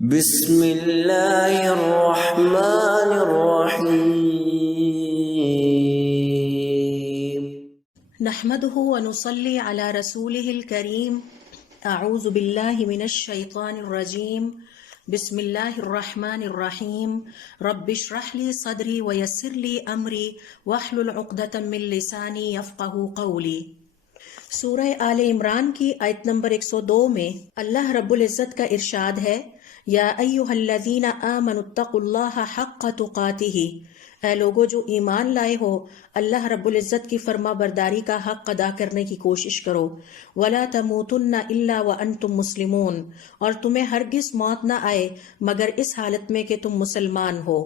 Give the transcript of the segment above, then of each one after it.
بسم اللہ الرحمن الرحیم نحمده ونصلي على رسوله الكريم. اعوذ باللہ من الشیطان الرجیم. بسم اللہ الرحمن الرحیم. رب اشرح لي صدری ویسر لي امری واحلل عقدۃ من لسانی یفقہوا قولی. سورہ آل عمران کی آیت نمبر 102 میں اللہ رب العزت کا ارشاد ہے، یا ایھا الذین آمنوا اتقوا اللہ حق تقاتہ، اے لوگو جو ایمان لائے ہو اللہ رب العزت کی فرما برداری کا حق ادا کرنے کی کوشش کرو. ولا تموتن الا وانتم مسلمون، اور تمہیں ہرگز موت نہ آئے مگر اس حالت میں کہ تم مسلمان ہو.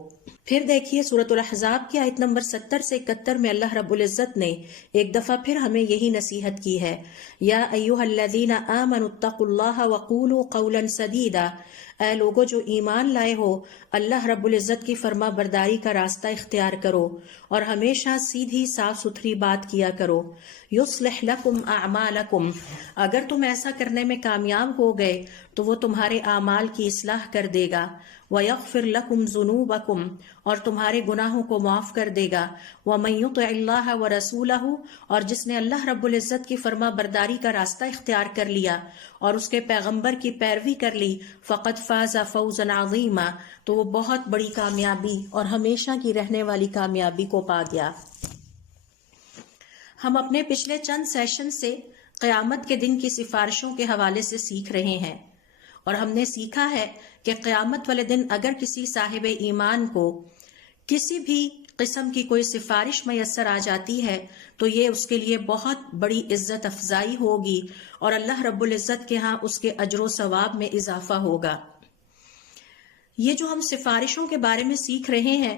پھر دیکھیے سورۃ الاحزاب کی آیت نمبر 70 سے 71 میں اللہ رب العزت نے ایک دفعہ پھر ہمیں یہی نصیحت کی ہے، یا ایھا الذین آمنوا اتقوا اللہ وقولوا قولا سدیدا، اے لوگو جو ایمان لائے ہو اللہ رب العزت کی فرما برداری کا راستہ اختیار کرو اور ہمیشہ سیدھی صاف ستھری بات کیا کرو. یصلح لکم اعمالکم، اگر تم ایسا کرنے میں کامیاب ہو گئے تو وہ تمہارے اعمال کی اصلاح کر دے گا. وَيَغْفِرْ لَكُمْ ذُنُوبَكُمْ، اور تمہارے گناہوں کو معاف کر دے گا. وَمَن يُطِعِ اللَّهَ وَرَسُولَهُ، اور جس نے اللہ رب العزت کی فرما برداری کا راستہ اختیار کر لیا اور اس کے پیغمبر کی پیروی کر لی، فَقَدْ فَازَ فَوْزًا عَظِيمًا، تو وہ بہت بڑی کامیابی اور ہمیشہ کی رہنے والی کامیابی کو پا گیا. ہم اپنے پچھلے چند سیشن سے قیامت کے دن کی سفارشوں کے حوالے سے سیکھ رہے ہیں، اور ہم نے سیکھا ہے کہ قیامت والے دن اگر کسی صاحب ایمان کو کسی بھی قسم کی کوئی سفارش میسر آ جاتی ہے تو یہ اس کے لیے بہت بڑی عزت افزائی ہوگی اور اللہ رب العزت کے ہاں اس کے اجر و ثواب میں اضافہ ہوگا. یہ جو ہم سفارشوں کے بارے میں سیکھ رہے ہیں،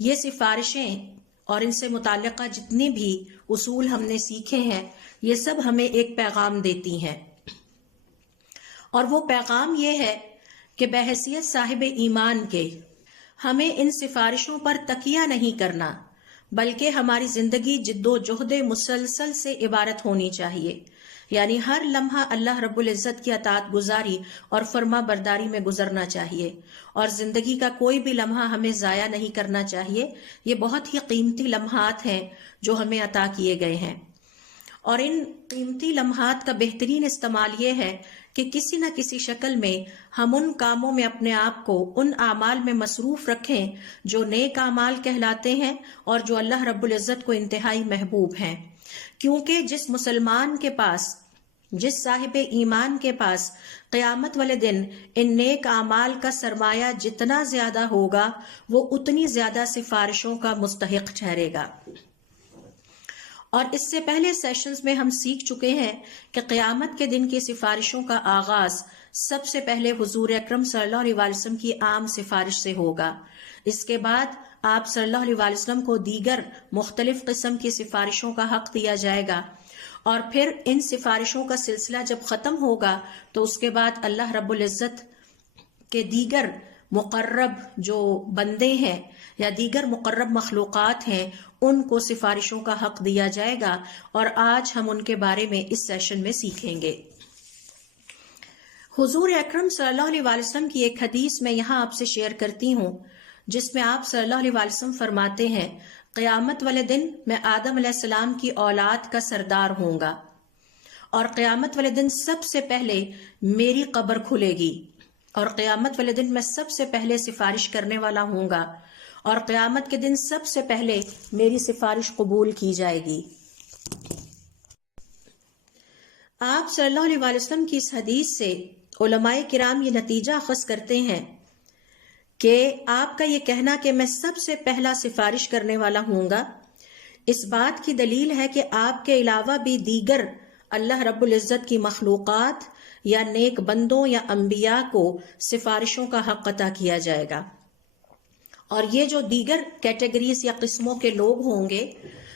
یہ سفارشیں اور ان سے متعلقہ جتنے بھی اصول ہم نے سیکھے ہیں، یہ سب ہمیں ایک پیغام دیتی ہیں، اور وہ پیغام یہ ہے کہ بحیثیت صاحب ایمان کے ہمیں ان سفارشوں پر تکیہ نہیں کرنا، بلکہ ہماری زندگی جد و جہد مسلسل سے عبارت ہونی چاہیے. یعنی ہر لمحہ اللہ رب العزت کی اطاعت گزاری اور فرما برداری میں گزرنا چاہیے، اور زندگی کا کوئی بھی لمحہ ہمیں ضائع نہیں کرنا چاہیے. یہ بہت ہی قیمتی لمحات ہیں جو ہمیں عطا کیے گئے ہیں، اور ان قیمتی لمحات کا بہترین استعمال یہ ہے کہ کسی نہ کسی شکل میں ہم ان کاموں میں اپنے آپ کو ان اعمال میں مصروف رکھیں جو نیک اعمال کہلاتے ہیں اور جو اللہ رب العزت کو انتہائی محبوب ہیں. کیونکہ جس مسلمان کے پاس، جس صاحب ایمان کے پاس قیامت والے دن ان نیک اعمال کا سرمایہ جتنا زیادہ ہوگا وہ اتنی زیادہ سفارشوں کا مستحق ٹھہرے گا. اور اس سے پہلے سیشنز میں ہم سیکھ چکے ہیں کہ قیامت کے دن کی سفارشوں کا آغاز سب سے پہلے حضور اکرم صلی اللہ علیہ وسلم کی عام سفارش سے ہوگا. اس کے بعد آپ صلی اللہ علیہ وسلم کو دیگر مختلف قسم کی سفارشوں کا حق دیا جائے گا، اور پھر ان سفارشوں کا سلسلہ جب ختم ہوگا تو اس کے بعد اللہ رب العزت کے دیگر مقرب جو بندے ہیں یا دیگر مقرب مخلوقات ہیں ان کو سفارشوں کا حق دیا جائے گا، اور آج ہم ان کے بارے میں اس سیشن میں سیکھیں گے. حضور اکرم صلی اللہ علیہ وسلم کی ایک حدیث میں یہاں آپ سے شیئر کرتی ہوں، جس میں آپ صلی اللہ علیہ وسلم فرماتے ہیں، قیامت والے دن میں آدم علیہ السلام کی اولاد کا سردار ہوں گا، اور قیامت والے دن سب سے پہلے میری قبر کھلے گی، اور قیامت والے دن میں سب سے پہلے سفارش کرنے والا ہوں گا، اور قیامت کے دن سب سے پہلے میری سفارش قبول کی جائے گی. آپ صلی اللہ علیہ وسلم کی اس حدیث سے علماء کرام یہ نتیجہ اخذ کرتے ہیں کہ آپ کا یہ کہنا کہ میں سب سے پہلا سفارش کرنے والا ہوں گا، اس بات کی دلیل ہے کہ آپ کے علاوہ بھی دیگر اللہ رب العزت کی مخلوقات یا نیک بندوں یا انبیاء کو سفارشوں کا حق عطا کیا جائے گا. اور یہ جو دیگر کیٹیگریز یا قسموں کے لوگ ہوں گے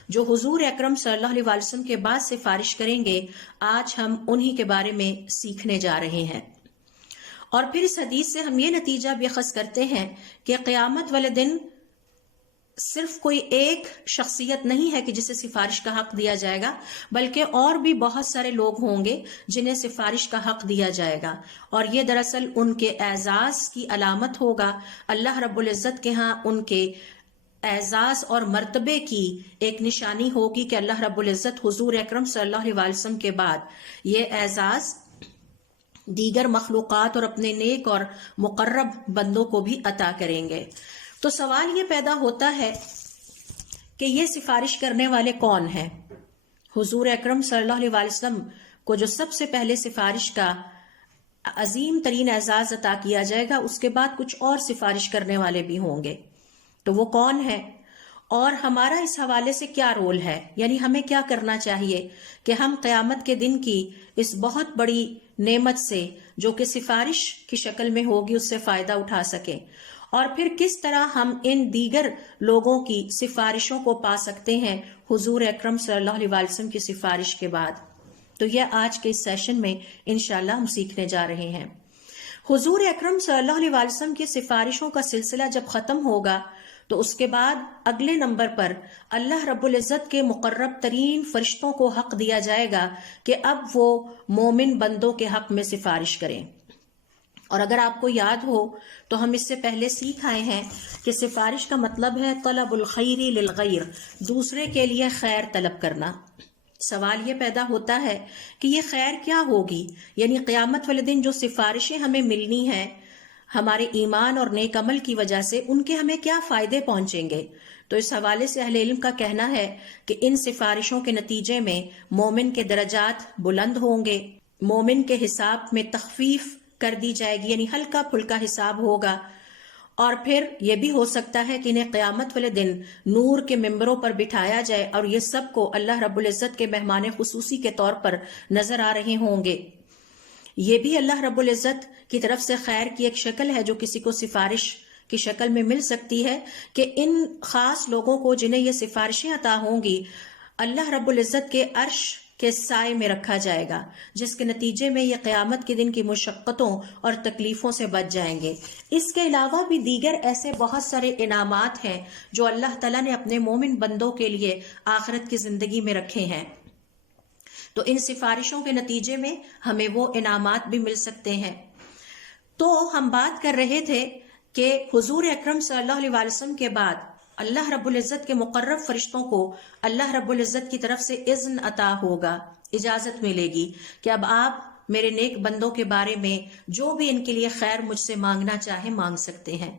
جو حضور اکرم صلی اللہ علیہ وسلم کے بعد سفارش کریں گے، آج ہم انہی کے بارے میں سیکھنے جا رہے ہیں. اور پھر اس حدیث سے ہم یہ نتیجہ بھی اخذ کرتے ہیں کہ قیامت والے دن صرف کوئی ایک شخصیت نہیں ہے کہ جسے سفارش کا حق دیا جائے گا، بلکہ اور بھی بہت سارے لوگ ہوں گے جنہیں سفارش کا حق دیا جائے گا، اور یہ دراصل ان کے اعزاز کی علامت ہوگا۔ اللہ رب العزت کے ہاں ان کے اعزاز اور مرتبے کی ایک نشانی ہوگی کہ اللہ رب العزت حضور اکرم صلی اللہ علیہ وسلم کے بعد یہ اعزاز دیگر مخلوقات اور اپنے نیک اور مقرب بندوں کو بھی عطا کریں گے۔ تو سوال یہ پیدا ہوتا ہے کہ یہ سفارش کرنے والے کون ہیں؟ حضور اکرم صلی اللہ علیہ وسلم کو جو سب سے پہلے سفارش کا عظیم ترین اعزاز عطا کیا جائے گا، اس کے بعد کچھ اور سفارش کرنے والے بھی ہوں گے۔ تو وہ کون ہے اور ہمارا اس حوالے سے کیا رول ہے؟ یعنی ہمیں کیا کرنا چاہیے کہ ہم قیامت کے دن کی اس بہت بڑی نعمت سے جو کہ سفارش کی شکل میں ہوگی اس سے فائدہ اٹھا سکیں، اور پھر کس طرح ہم ان دیگر لوگوں کی سفارشوں کو پا سکتے ہیں حضور اکرم صلی اللہ علیہ وسلم کی سفارش کے بعد۔ تو یہ آج کے اس سیشن میں انشاءاللہ ہم سیکھنے جا رہے ہیں۔ حضور اکرم صلی اللہ علیہ وسلم کی سفارشوں کا سلسلہ جب ختم ہوگا تو اس کے بعد اگلے نمبر پر اللہ رب العزت کے مقرب ترین فرشتوں کو حق دیا جائے گا کہ اب وہ مومن بندوں کے حق میں سفارش کریں۔ اور اگر آپ کو یاد ہو تو ہم اس سے پہلے سیکھ آئے ہیں کہ سفارش کا مطلب ہے طلب الخیر للغیر، دوسرے کے لیے خیر طلب کرنا۔ سوال یہ پیدا ہوتا ہے کہ یہ خیر کیا ہوگی؟ یعنی قیامت والے دن جو سفارشیں ہمیں ملنی ہیں ہمارے ایمان اور نیک عمل کی وجہ سے، ان کے ہمیں کیا فائدے پہنچیں گے؟ تو اس حوالے سے اہل علم کا کہنا ہے کہ ان سفارشوں کے نتیجے میں مومن کے درجات بلند ہوں گے، مومن کے حساب میں تخفیف کر دی جائے گی، یعنی ہلکا پھلکا حساب ہوگا، اور پھر یہ بھی ہو سکتا ہے کہ انہیں قیامت والے دن نور کے ممبروں پر بٹھایا جائے اور یہ سب کو اللہ رب العزت کے مہمان خصوصی کے طور پر نظر آ رہے ہوں گے۔ یہ بھی اللہ رب العزت کی طرف سے خیر کی ایک شکل ہے جو کسی کو سفارش کی شکل میں مل سکتی ہے کہ ان خاص لوگوں کو جنہیں یہ سفارشیں عطا ہوں گی اللہ رب العزت کے عرش کے سائے میں رکھا جائے گا، جس کے نتیجے میں یہ قیامت کے دن کی مشقتوں اور تکلیفوں سے بچ جائیں گے۔ اس کے علاوہ بھی دیگر ایسے بہت سارے انعامات ہیں جو اللہ تعالیٰ نے اپنے مومن بندوں کے لیے آخرت کی زندگی میں رکھے ہیں۔ تو ان سفارشوں کے نتیجے میں ہمیں وہ انعامات بھی مل سکتے ہیں۔ تو ہم بات کر رہے تھے کہ حضور اکرم صلی اللہ علیہ وسلم کے بعد اللہ رب العزت کے مقرب فرشتوں کو اللہ رب العزت کی طرف سے اذن عطا ہوگا، اجازت ملے گی کہ اب آپ میرے نیک بندوں کے بارے میں جو بھی ان کے لیے خیر مجھ سے مانگنا چاہیں مانگ سکتے ہیں۔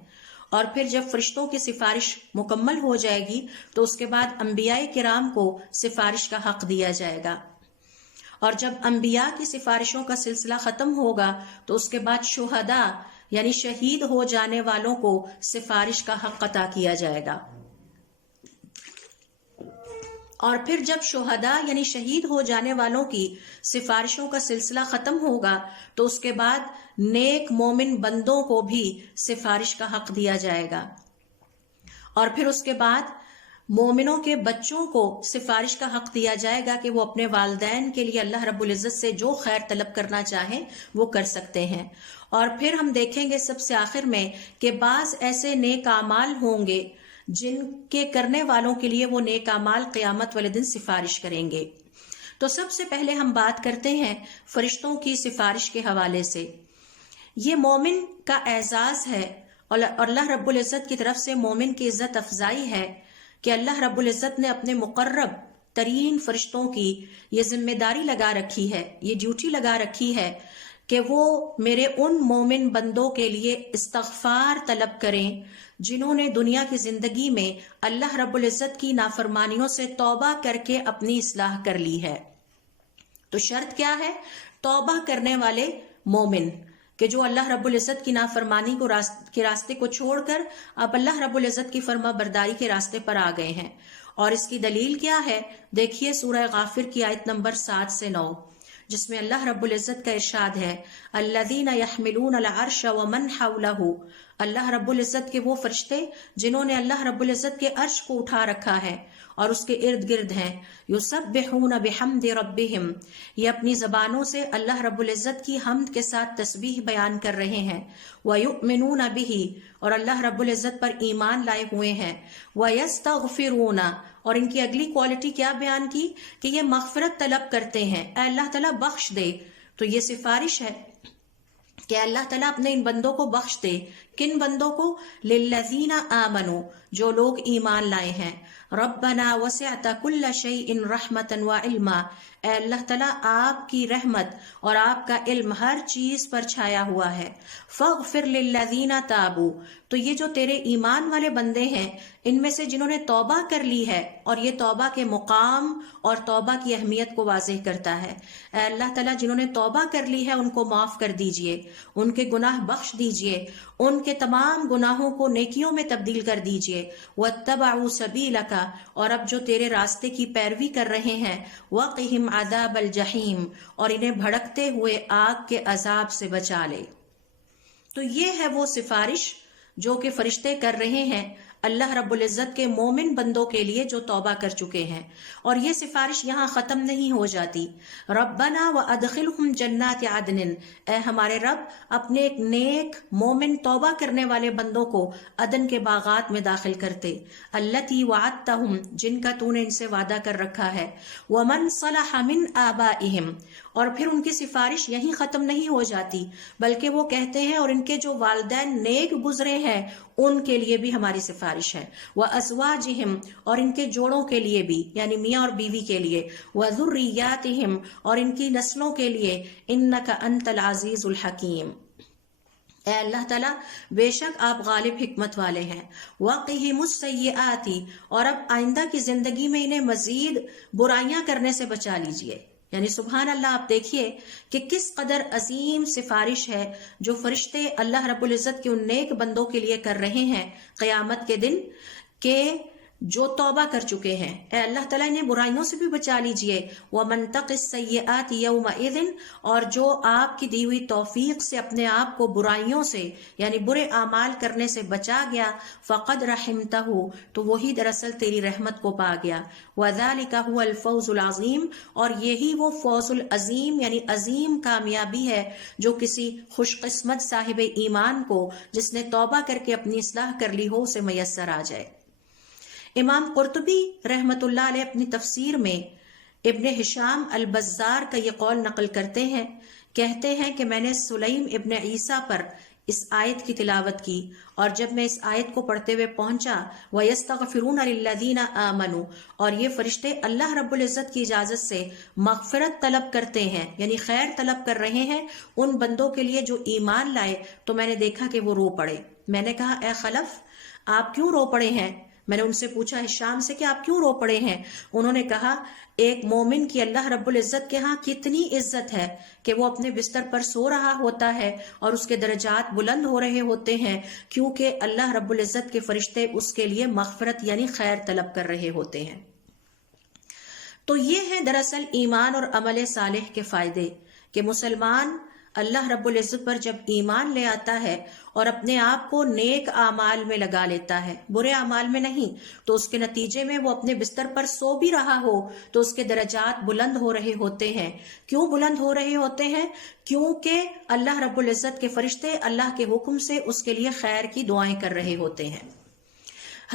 اور پھر جب فرشتوں کی سفارش مکمل ہو جائے گی تو اس کے بعد انبیاء کرام کو سفارش کا حق دیا جائے گا، اور جب انبیاء کی سفارشوں کا سلسلہ ختم ہوگا تو اس کے بعد شہداء یعنی شہید ہو جانے والوں کو سفارش کا حق عطا کیا جائے گا، اور پھر جب شہداء یعنی شہید ہو جانے والوں کی سفارشوں کا سلسلہ ختم ہوگا تو اس کے بعد نیک مومن بندوں کو بھی سفارش کا حق دیا جائے گا، اور پھر اس کے بعد مومنوں کے بچوں کو سفارش کا حق دیا جائے گا کہ وہ اپنے والدین کے لیے اللہ رب العزت سے جو خیر طلب کرنا چاہیں وہ کر سکتے ہیں۔ اور پھر ہم دیکھیں گے سب سے آخر میں کہ بعض ایسے نیک اعمال ہوں گے جن کے کرنے والوں کے لیے وہ نیک اعمال قیامت والے دن سفارش کریں گے۔ تو سب سے پہلے ہم بات کرتے ہیں فرشتوں کی سفارش کے حوالے سے۔ یہ مومن کا اعزاز ہے اور اللہ رب العزت کی طرف سے مومن کی عزت افزائی ہے کہ اللہ رب العزت نے اپنے مقرب ترین فرشتوں کی یہ ذمہ داری لگا رکھی ہے، یہ ڈیوٹی لگا رکھی ہے کہ وہ میرے ان مومن بندوں کے لیے استغفار طلب کریں جنہوں نے دنیا کی زندگی میں اللہ رب العزت کی نافرمانیوں سے توبہ کر کے اپنی اصلاح کر لی ہے۔ تو شرط کیا ہے؟ توبہ کرنے والے مومن کہ جو اللہ رب العزت کی نافرمانی کے راستے کو چھوڑ کر اب اللہ رب العزت کی فرما برداری کے راستے پر آ گئے ہیں۔ اور اس کی دلیل کیا ہے؟ دیکھیے سورہ غافر کی آیت نمبر 7 سے 9 جس میں اللہ رب العزت کا ارشاد ہے الذین یحملون العرش ومن حولہ، اللہ رب العزت کے وہ فرشتے جنہوں نے اللہ رب العزت کے عرش کو اٹھا رکھا ہے اور اس کے ارد گرد ہیں. یسبحون بحمد ربہم، یہ اپنی زبانوں سے اللہ رب العزت کی حمد کے ساتھ تسبیح بیان کر رہے ہیں. وَيُؤْمِنُونَ بِهِ، اور اللہ رب العزت پر ایمان لائے ہوئے ہیں. وَيَسْتَغْفِرُونَ، اور ان کی اگلی کوالٹی کیا بیان کی کہ یہ مغفرت طلب کرتے ہیں، اے اللہ تعالیٰ بخش دے. تو یہ سفارش ہے کہ اللہ تعالیٰ اپنے ان بندوں کو بخش دے. کن بندوں کو؟ للذین آمنوا، جو لوگ ایمان لائے ہیں. ربنا وسعت کل شیء رحمتا وعلما، اے اللہ تعالیٰ آپ کی رحمت اور آپ کا علم ہر چیز پر چھایا ہوا ہے. فاغفر للذین تابوا، تو یہ جو تیرے ایمان والے بندے ہیں ان میں سے جنہوں نے توبہ کر لی ہے، اور یہ توبہ کے مقام اور توبہ کی اہمیت کو واضح کرتا ہے. اے اللہ تعالیٰ جنہوں نے توبہ کر لی ہے ان کو معاف کر دیجئے، ان کے گناہ بخش دیجئے، ان کے تمام گناہوں کو نیکیوں میں تبدیل کر دیجئے. واتبعوا سبیلک، اور اب جو تیرے راستے کی پیروی کر رہے ہیں. وقہم عذاب الجحیم، اور انہیں بھڑکتے ہوئے آگ کے عذاب سے بچا لے. تو یہ ہے وہ سفارش جو کہ فرشتے کر رہے ہیں اللہ رب العزت کے مومن بندوں کے لیے جو توبہ کر چکے ہیں. اور یہ سفارش یہاں ختم نہیں ہو جاتی. ربنا وادخلہم جنات عدن، اے ہمارے رب اپنے ایک نیک مومن توبہ کرنے والے بندوں کو عدن کے باغات میں داخل کرتے. التی وعدتہم، جن کا تو نے ان سے وعدہ کر رکھا ہے. ومن صلح من آبائہم، اور پھر ان کی سفارش یہیں ختم نہیں ہو جاتی بلکہ وہ کہتے ہیں اور ان کے جو والدین نیک گزرے ہیں ان کے لیے بھی ہماری سفارش ہے. وازواجہم، اور ان کے جوڑوں کے لیے بھی، یعنی میاں اور بیوی کے لیے. وذریاتہم، اور ان کی نسلوں کے لیے. انک انت العزیز الحکیم، اے اللہ تعالیٰ بے شک آپ غالب حکمت والے ہیں. وقہم السیئات، اور اب آئندہ کی زندگی میں انہیں مزید برائیاں کرنے سے بچا لیجئے. یعنی سبحان اللہ، آپ دیکھیے کہ کس قدر عظیم سفارش ہے جو فرشتے اللہ رب العزت کے ان نیک بندوں کے لیے کر رہے ہیں قیامت کے دن، کہ جو توبہ کر چکے ہیں. اے اللہ تعالیٰ انہیں برائیوں سے بھی بچا لیجئے. وَمَن تَقِ السَّيِّئَاتِ يَوْمَئِذٍ، اور جو آپ کی دی ہوئی توفیق سے اپنے آپ کو برائیوں سے یعنی برے اعمال کرنے سے بچا گیا. فَقَدْ رَحِمْتَهُ، تو وہی دراصل تیری رحمت کو پا گیا. وَذَلِكَ هُوَ الْفَوْزُ الْعَظِيمُ، اور یہی وہ فوز العظیم یعنی عظیم کامیابی ہے جو کسی خوش قسمت صاحب ایمان کو جس نے توبہ کر کے اپنی اصلاح کر لی ہو اسے میسر آ جائے. امام قرطبی رحمت اللہ علیہ اپنی تفسیر میں ابن ہشام البزار کا یہ قول نقل کرتے ہیں. کہتے ہیں کہ میں نے سلیم ابن عیسیٰ پر اس آیت کی تلاوت کی، اور جب میں اس آیت کو پڑھتے ہوئے پہنچا وَيَسْتَغْفِرُونَ لِلَّذِينَ آمَنُوا، اور یہ فرشتے اللہ رب العزت کی اجازت سے مغفرت طلب کرتے ہیں یعنی خیر طلب کر رہے ہیں ان بندوں کے لیے جو ایمان لائے، تو میں نے دیکھا کہ وہ رو پڑے. میں نے کہا اے خلف، آپ کیوں رو پڑے ہیں؟ میں نے ان سے پوچھا ہشام سے کہ آپ کیوں رو پڑے ہیں؟ انہوں نے کہا ایک مومن کی اللہ رب العزت کے ہاں کتنی عزت ہے کہ وہ اپنے بستر پر سو رہا ہوتا ہے اور اس کے درجات بلند ہو رہے ہوتے ہیں کیونکہ اللہ رب العزت کے فرشتے اس کے لیے مغفرت یعنی خیر طلب کر رہے ہوتے ہیں. تو یہ ہے دراصل ایمان اور عمل صالح کے فائدے کہ مسلمان اللہ رب العزت پر جب ایمان لے آتا ہے اور اپنے آپ کو نیک اعمال میں لگا لیتا ہے، برے اعمال میں نہیں، تو اس کے نتیجے میں وہ اپنے بستر پر سو بھی رہا ہو تو اس کے درجات بلند ہو رہے ہوتے ہیں. کیوں بلند ہو رہے ہوتے ہیں؟ کیونکہ اللہ رب العزت کے فرشتے اللہ کے حکم سے اس کے لیے خیر کی دعائیں کر رہے ہوتے ہیں.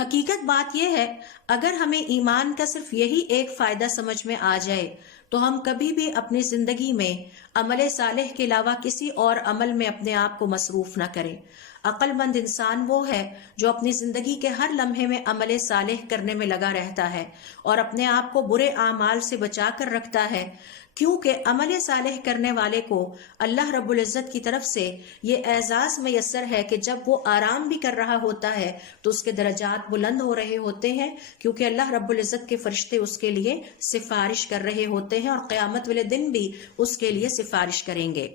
حقیقت بات یہ ہے اگر ہمیں ایمان کا صرف یہی ایک فائدہ سمجھ میں آ جائے تو ہم کبھی بھی اپنی زندگی میں عمل صالح کے علاوہ کسی اور عمل میں اپنے آپ کو مصروف نہ کریں. عقل مند انسان وہ ہے جو اپنی زندگی کے ہر لمحے میں عمل صالح کرنے میں لگا رہتا ہے اور اپنے آپ کو برے اعمال سے بچا کر رکھتا ہے، کیونکہ عمل صالح کرنے والے کو اللہ رب العزت کی طرف سے یہ اعزاز میسر ہے کہ جب وہ آرام بھی کر رہا ہوتا ہے تو اس کے درجات بلند ہو رہے ہوتے ہیں کیونکہ اللہ رب العزت کے فرشتے اس کے لیے سفارش کر رہے ہوتے ہیں اور قیامت والے دن بھی اس کے لیے سفارش کریں گے.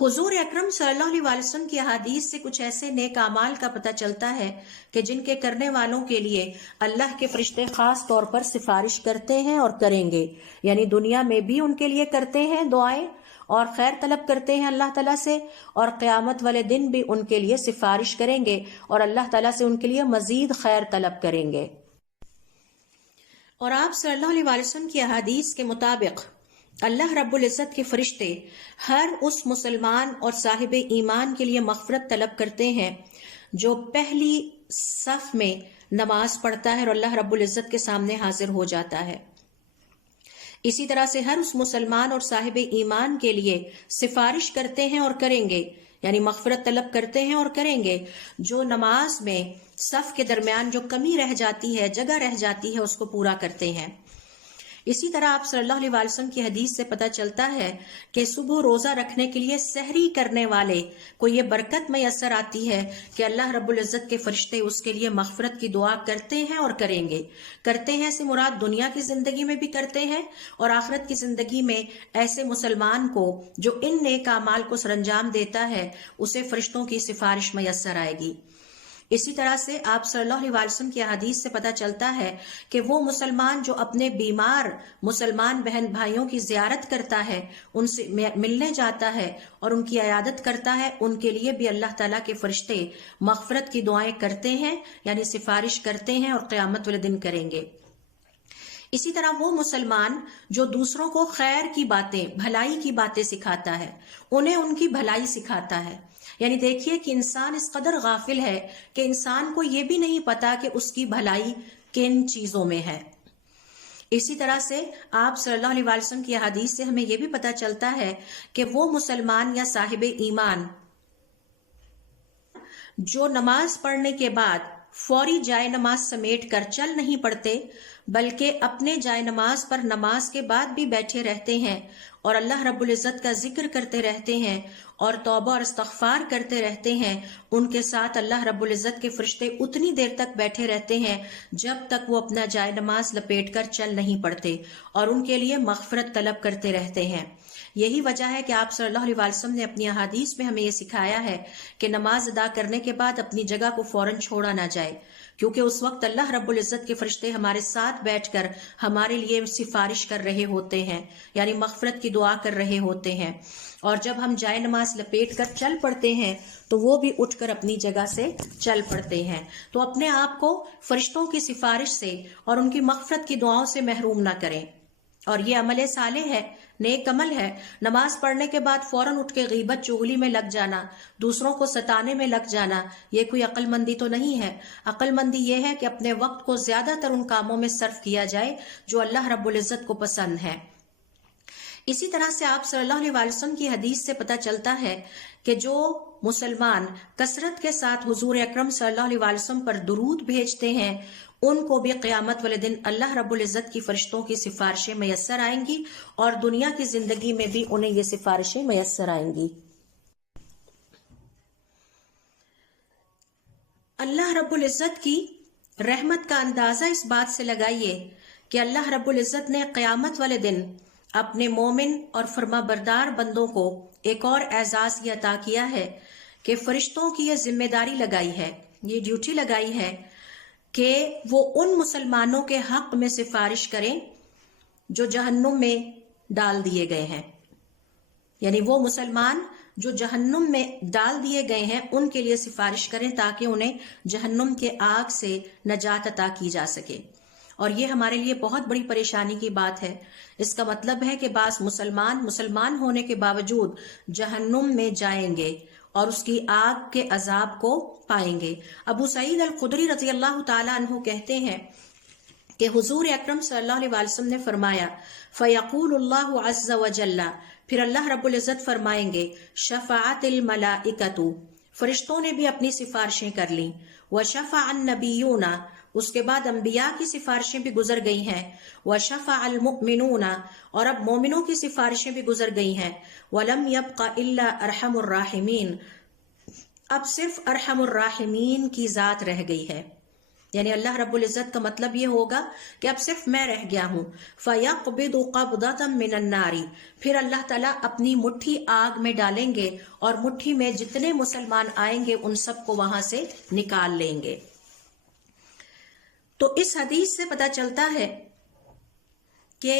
حضور اکرم صلی اللہ علیہ وسلم کی احادیث سے کچھ ایسے نیک اعمال کا پتہ چلتا ہے کہ جن کے کرنے والوں کے لیے اللہ کے فرشتے خاص طور پر سفارش کرتے ہیں اور کریں گے، یعنی دنیا میں بھی ان کے لیے کرتے ہیں دعائیں اور خیر طلب کرتے ہیں اللہ تعالیٰ سے، اور قیامت والے دن بھی ان کے لیے سفارش کریں گے اور اللہ تعالیٰ سے ان کے لیے مزید خیر طلب کریں گے. اور آپ صلی اللہ علیہ وسلم کی احادیث کے مطابق اللہ رب العزت کے فرشتے ہر اس مسلمان اور صاحب ایمان کے لیے مغفرت طلب کرتے ہیں جو پہلی صف میں نماز پڑھتا ہے اور اللہ رب العزت کے سامنے حاضر ہو جاتا ہے۔ اسی طرح سے ہر اس مسلمان اور صاحب ایمان کے لیے سفارش کرتے ہیں اور کریں گے، یعنی مغفرت طلب کرتے ہیں اور کریں گے، جو نماز میں صف کے درمیان جو کمی رہ جاتی ہے، جگہ رہ جاتی ہے، اس کو پورا کرتے ہیں۔ اسی طرح آپ صلی اللہ علیہ وسلم کی حدیث سے پتہ چلتا ہے کہ صبح روزہ رکھنے کے لیے سحری کرنے والے کو یہ برکت میسر آتی ہے کہ اللہ رب العزت کے فرشتے اس کے لیے مغفرت کی دعا کرتے ہیں اور کریں گے۔ کرتے ہیں سے مراد دنیا کی زندگی میں بھی کرتے ہیں اور آخرت کی زندگی میں ایسے مسلمان کو جو ان نیک اعمال کو سر انجام دیتا ہے اسے فرشتوں کی سفارش میسر آئے گی۔ اسی طرح سے آپ صلی اللہ علیہ وسلم کی حدیث سے پتہ چلتا ہے کہ وہ مسلمان جو اپنے بیمار مسلمان بہن بھائیوں کی زیارت کرتا ہے، ان سے ملنے جاتا ہے اور ان کی عیادت کرتا ہے، ان کے لیے بھی اللہ تعالیٰ کے فرشتے مغفرت کی دعائیں کرتے ہیں، یعنی سفارش کرتے ہیں اور قیامت والے دن کریں گے۔ اسی طرح وہ مسلمان جو دوسروں کو خیر کی باتیں، بھلائی کی باتیں سکھاتا ہے، انہیں ان کی بھلائی سکھاتا ہے۔ یعنی دیکھیے کہ انسان اس قدر غافل ہے کہ انسان کو یہ بھی نہیں پتا کہ اس کی بھلائی کن چیزوں میں ہے۔ اسی طرح سے آپ صلی اللہ علیہ وسلم کی حدیث سے ہمیں یہ بھی پتا چلتا ہے کہ وہ مسلمان یا صاحب ایمان جو نماز پڑھنے کے بعد فوری جائے نماز سمیٹ کر چل نہیں پڑتے بلکہ اپنے جائے نماز پر نماز کے بعد بھی بیٹھے رہتے ہیں اور اللہ رب العزت کا ذکر کرتے رہتے ہیں اور توبہ اور استغفار کرتے رہتے ہیں، ان کے ساتھ اللہ رب العزت کے فرشتے اتنی دیر تک بیٹھے رہتے ہیں جب تک وہ اپنا جائے نماز لپیٹ کر چل نہیں پڑتے اور ان کے لیے مغفرت طلب کرتے رہتے ہیں۔ یہی وجہ ہے کہ آپ صلی اللہ علیہ وسلم نے اپنی احادیث میں ہمیں یہ سکھایا ہے کہ نماز ادا کرنے کے بعد اپنی جگہ کو فوراً چھوڑا نہ جائے، کیونکہ اس وقت اللہ رب العزت کے فرشتے ہمارے ساتھ بیٹھ کر ہمارے لیے سفارش کر رہے ہوتے ہیں، یعنی مغفرت کی دعا کر رہے ہوتے ہیں، اور جب ہم جائے نماز لپیٹ کر چل پڑتے ہیں تو وہ بھی اٹھ کر اپنی جگہ سے چل پڑتے ہیں۔ تو اپنے آپ کو فرشتوں کی سفارش سے اور ان کی مغفرت کی دعاؤں سے محروم نہ کریں، اور یہ عمل صالح ہے، نیک عمل ہے۔ نماز پڑھنے کے بعد فوراً اٹھ کے غیبت چغلی میں لگ جانا، دوسروں کو ستانے میں لگ جانا، یہ کوئی عقل مندی تو نہیں ہے۔ عقل مندی یہ ہے کہ اپنے وقت کو زیادہ تر ان کاموں میں صرف کیا جائے جو اللہ رب العزت کو پسند ہے۔ اسی طرح سے آپ صلی اللہ علیہ وسلم کی حدیث سے پتہ چلتا ہے کہ جو مسلمان کثرت کے ساتھ حضور اکرم صلی اللہ علیہ وسلم پر درود بھیجتے ہیں ان کو بھی قیامت والے دن اللہ رب العزت کی فرشتوں کی سفارشیں میسر آئیں گی اور دنیا کی زندگی میں بھی انہیں یہ سفارشیں میسر آئیں گی۔ اللہ رب العزت کی رحمت کا اندازہ اس بات سے لگائیے کہ اللہ رب العزت نے قیامت والے دن اپنے مومن اور فرما بردار بندوں کو ایک اور اعزاز یہ عطا کیا ہے کہ فرشتوں کی یہ ذمہ داری لگائی ہے، یہ ڈیوٹی لگائی ہے کہ وہ ان مسلمانوں کے حق میں سفارش کریں جو جہنم میں ڈال دیے گئے ہیں، یعنی وہ مسلمان جو جہنم میں ڈال دیے گئے ہیں ان کے لیے سفارش کریں تاکہ انہیں جہنم کے آگ سے نجات عطا کی جا سکے۔ اور یہ ہمارے لیے بہت بڑی پریشانی کی بات ہے۔ اس کا مطلب ہے کہ بعض مسلمان ہونے کے باوجود جہنم میں جائیں گے اور اس کی آگ کے عذاب کو پائیں گے۔ ابو سعید الخدری رضی اللہ تعالیٰ عنہ کہتے ہیں کہ حضور اکرم صلی اللہ علیہ وسلم نے فرمایا فَيَقُولُ اللَّهُ عَزَّ وَجَلَّ، پھر اللہ رب العزت فرمائیں گے شفاعت الملائکۃ، فرشتوں نے بھی اپنی سفارشیں کر لیں، وشفع النبیون، اس کے بعد انبیاء کی سفارشیں بھی گزر گئی ہیں، وشفع المؤمنون، اور اب مومنوں کی سفارشیں بھی گزر گئی ہیں، ولم يبق الا ارحم الراحمین، اب صرف ارحم الراحمین کی ذات رہ گئی ہے، یعنی اللہ رب العزت کا مطلب یہ ہوگا کہ اب صرف میں رہ گیا ہوں۔ فَيَقْبِضُ قَبْضَةً مِّنَ النَّارِ، پھر اللہ تعالیٰ اپنی مٹھی آگ میں ڈالیں گے اور مٹھی میں جتنے مسلمان آئیں گے ان سب کو وہاں سے نکال لیں گے۔ تو اس حدیث سے پتہ چلتا ہے کہ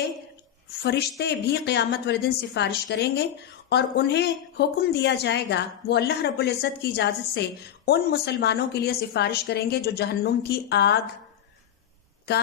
فرشتے بھی قیامت والے دن سفارش کریں گے اور انہیں حکم دیا جائے گا، وہ اللہ رب العزت کی اجازت سے ان مسلمانوں کے لیے سفارش کریں گے جو جہنم کی آگ کا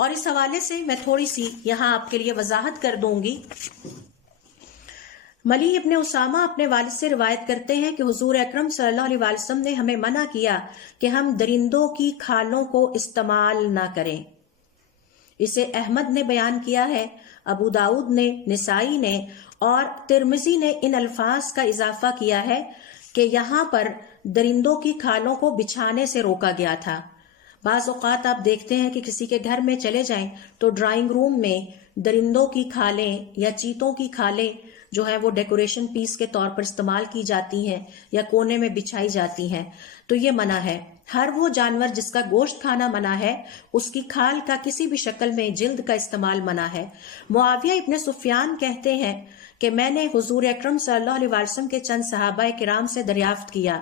اور اس حوالے سے میں تھوڑی سی یہاں آپ کے لیے وضاحت کر دوں گی۔ ملیح ابن اسامہ اپنے والد سے روایت کرتے ہیں کہ حضور اکرم صلی اللہ علیہ وسلم نے ہمیں منع کیا کہ ہم درندوں کی کھالوں کو استعمال نہ کریں۔ اسے احمد نے بیان کیا ہے، ابو داؤد نے، نسائی نے اور ترمذی نے ان الفاظ کا اضافہ کیا ہے کہ یہاں پر درندوں کی کھالوں کو بچھانے سے روکا گیا تھا۔ بعض اوقات آپ دیکھتے ہیں کہ کسی کے گھر میں چلے جائیں تو ڈرائنگ روم میں درندوں کی کھالیں یا چیتوں کی کھالیں جو ہے وہ ڈیکوریشن پیس کے طور پر استعمال کی جاتی ہیں یا کونے میں بچھائی جاتی ہیں، تو یہ منع ہے۔ ہر وہ جانور جس کا گوشت کھانا منع ہے، اس کی کھال کا کسی بھی شکل میں جلد کا استعمال منع ہے۔ معاویہ ابن سفیان کہتے ہیں کہ میں نے حضور اکرم صلی اللہ علیہ وسلم کے چند صحابہ کرام سے دریافت کیا،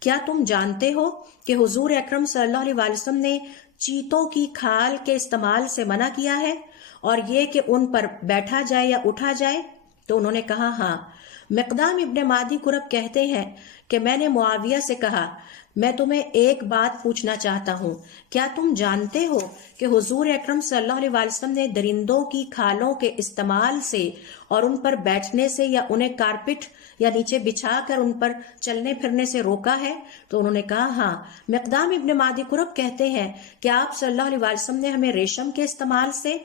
کیا تم جانتے ہو کہ حضور اکرم صلی اللہ علیہ وسلم نے چیتوں کی کھال کے استعمال سے منع کیا ہے اور یہ کہ ان پر بیٹھا جائے یا اٹھا جائے؟ تو انہوں نے کہا ہاں۔ مقدام ابن معدی کرب کہتے ہیں کہ میں نے معاویہ سے کہا، میں تمہیں ایک بات پوچھنا چاہتا ہوں، کیا تم جانتے ہو کہ حضور اکرم صلی اللہ علیہ وسلم نے درندوں کی کھالوں کے استعمال سے اور ان پر بیٹھنے سے یا انہیں کارپٹ یا نیچے بچھا کر ان پر چلنے پھرنے سے روکا ہے؟ تو انہوں نے کہا ہاں۔ مقدام ابن معدی کرب کہتے ہیں کہ آپ صلی اللہ علیہ وسلم نے ہمیں ریشم کے استعمال سے،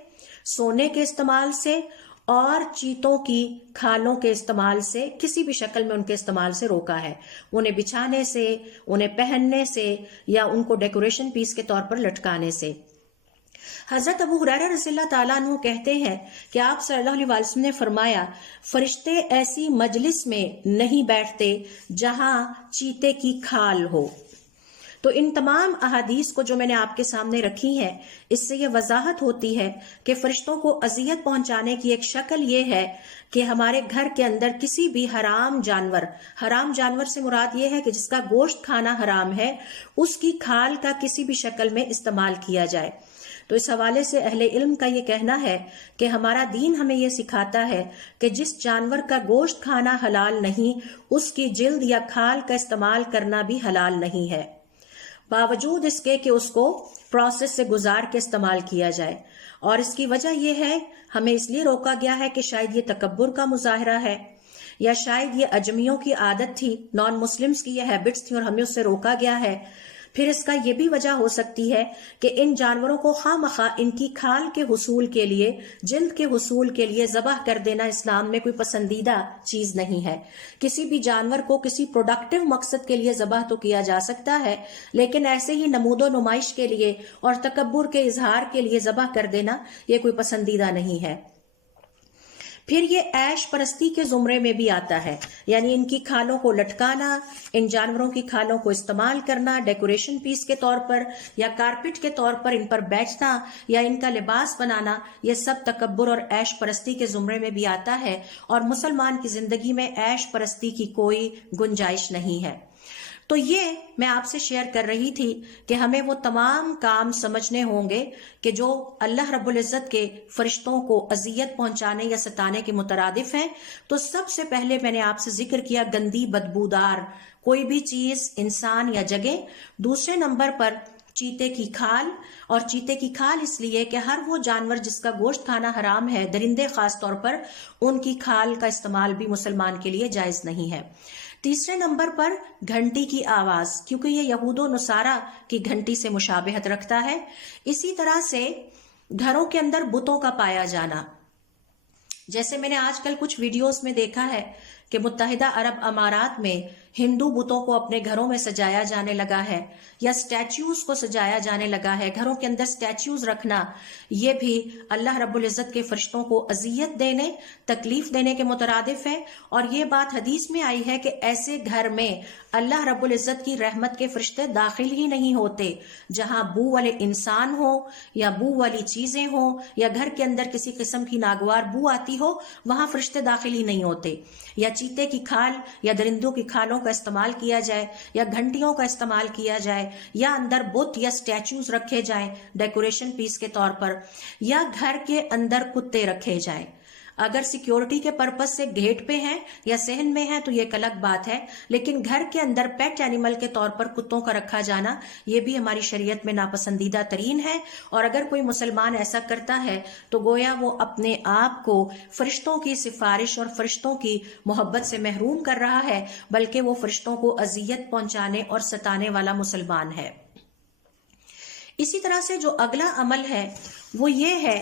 سونے کے استعمال سے اور چیتوں کی کھالوں کے استعمال سے، کسی بھی شکل میں ان کے استعمال سے روکا ہے، انہیں بچھانے سے، انہیں پہننے سے یا ان کو ڈیکوریشن پیس کے طور پر لٹکانے سے۔ حضرت ابو ہریرہ رضی اللہ تعالیٰ عنہ کہتے ہیں کہ آپ صلی اللہ علیہ وسلم نے فرمایا، فرشتے ایسی مجلس میں نہیں بیٹھتے جہاں چیتے کی کھال ہو۔ تو ان تمام احادیث کو جو میں نے آپ کے سامنے رکھی ہیں، اس سے یہ وضاحت ہوتی ہے کہ فرشتوں کو اذیت پہنچانے کی ایک شکل یہ ہے کہ ہمارے گھر کے اندر کسی بھی حرام جانور سے مراد یہ ہے کہ جس کا گوشت کھانا حرام ہے، اس کی کھال کا کسی بھی شکل میں استعمال کیا جائے۔ تو اس حوالے سے اہل علم کا یہ کہنا ہے کہ ہمارا دین ہمیں یہ سکھاتا ہے کہ جس جانور کا گوشت کھانا حلال نہیں، اس کی جلد یا کھال کا استعمال کرنا بھی حلال نہیں ہے، باوجود اس کے کہ اس کو پروسیس سے گزار کے استعمال کیا جائے۔ اور اس کی وجہ یہ ہے، ہمیں اس لیے روکا گیا ہے کہ شاید یہ تکبر کا مظاہرہ ہے، یا شاید یہ اجمیوں کی عادت تھی، نان مسلمز کی یہ ہیبٹس تھی اور ہمیں اس سے روکا گیا ہے۔ پھر اس کا یہ بھی وجہ ہو سکتی ہے کہ ان جانوروں کو خواہ مخواہ ان کی کھال کے حصول کے لیے، جلد کے حصول کے لیے ذبح کر دینا اسلام میں کوئی پسندیدہ چیز نہیں ہے۔ کسی بھی جانور کو کسی پروڈکٹیو مقصد کے لیے ذبح تو کیا جا سکتا ہے، لیکن ایسے ہی نمود و نمائش کے لیے اور تکبر کے اظہار کے لیے ذبح کر دینا یہ کوئی پسندیدہ نہیں ہے۔ پھر یہ عیش پرستی کے زمرے میں بھی آتا ہے، یعنی ان کی کھالوں کو لٹکانا، ان جانوروں کی کھالوں کو استعمال کرنا ڈیکوریشن پیس کے طور پر یا کارپٹ کے طور پر، ان پر بیٹھنا یا ان کا لباس بنانا، یہ سب تکبر اور عیش پرستی کے زمرے میں بھی آتا ہے، اور مسلمان کی زندگی میں عیش پرستی کی کوئی گنجائش نہیں ہے۔ تو یہ میں آپ سے شیئر کر رہی تھی کہ ہمیں وہ تمام کام سمجھنے ہوں گے کہ جو اللہ رب العزت کے فرشتوں کو اذیت پہنچانے یا ستانے کے مترادف ہیں۔ تو سب سے پہلے میں نے آپ سے ذکر کیا گندی بدبودار کوئی بھی چیز، انسان یا جگہ۔ دوسرے نمبر پر چیتے کی کھال، اور چیتے کی کھال اس لیے کہ ہر وہ جانور جس کا گوشت کھانا حرام ہے، درندے خاص طور پر، ان کی کھال کا استعمال بھی مسلمان کے لیے جائز نہیں ہے۔ تیسرے نمبر پر گھنٹی کی آواز، کیونکہ یہ یہود و نصارہ کی گھنٹی سے مشابہت رکھتا ہے۔ اسی طرح سے گھروں کے اندر بتوں کا پایا جانا، جیسے میں نے آج کل کچھ ویڈیوز میں دیکھا ہے کہ متحدہ عرب امارات میں ہندو بتوں کو اپنے گھروں میں سجایا جانے لگا ہے، یا سٹیچوز کو سجایا جانے لگا ہے۔ گھروں کے اندر سٹیچوز رکھنا یہ بھی اللہ رب العزت کے فرشتوں کو اذیت دینے، تکلیف دینے کے مترادف ہے، اور یہ بات حدیث میں آئی ہے کہ ایسے گھر میں اللہ رب العزت کی رحمت کے فرشتے داخل ہی نہیں ہوتے جہاں بو والے انسان ہو یا بو والی چیزیں ہوں یا گھر کے اندر کسی قسم کی ناگوار بو آتی ہو، وہاں فرشتے داخل ہی نہیں ہوتے۔ یا چیتے کی کھال یا درندوں کی کھالوں کا استعمال کیا جائے، یا گھنٹیوں کا استعمال کیا جائے، یا اندر بت یا سٹیچوز رکھے جائیں ڈیکوریشن پیس کے طور پر، یا گھر کے اندر کتے رکھے جائیں۔ اگر سیکیورٹی کے پرپس سے گیٹ پہ ہیں یا صحن میں ہیں تو یہ ایک الگ بات ہے، لیکن گھر کے اندر پیٹ اینیمل کے طور پر کتوں کا رکھا جانا یہ بھی ہماری شریعت میں ناپسندیدہ ترین ہے. اور اگر کوئی مسلمان ایسا کرتا ہے تو گویا وہ اپنے آپ کو فرشتوں کی سفارش اور فرشتوں کی محبت سے محروم کر رہا ہے، بلکہ وہ فرشتوں کو اذیت پہنچانے اور ستانے والا مسلمان ہے. اسی طرح سے جو اگلا عمل ہے وہ یہ ہے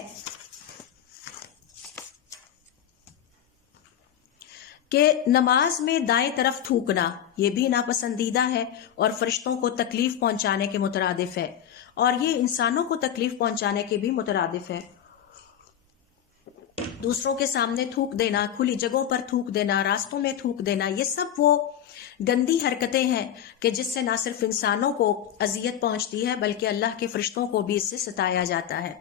کہ نماز میں دائیں طرف تھوکنا، یہ بھی ناپسندیدہ ہے اور فرشتوں کو تکلیف پہنچانے کے مترادف ہے، اور یہ انسانوں کو تکلیف پہنچانے کے بھی مترادف ہے. دوسروں کے سامنے تھوک دینا، کھلی جگہوں پر تھوک دینا، راستوں میں تھوک دینا، یہ سب وہ گندی حرکتیں ہیں کہ جس سے نہ صرف انسانوں کو اذیت پہنچتی ہے بلکہ اللہ کے فرشتوں کو بھی اس سے ستایا جاتا ہے.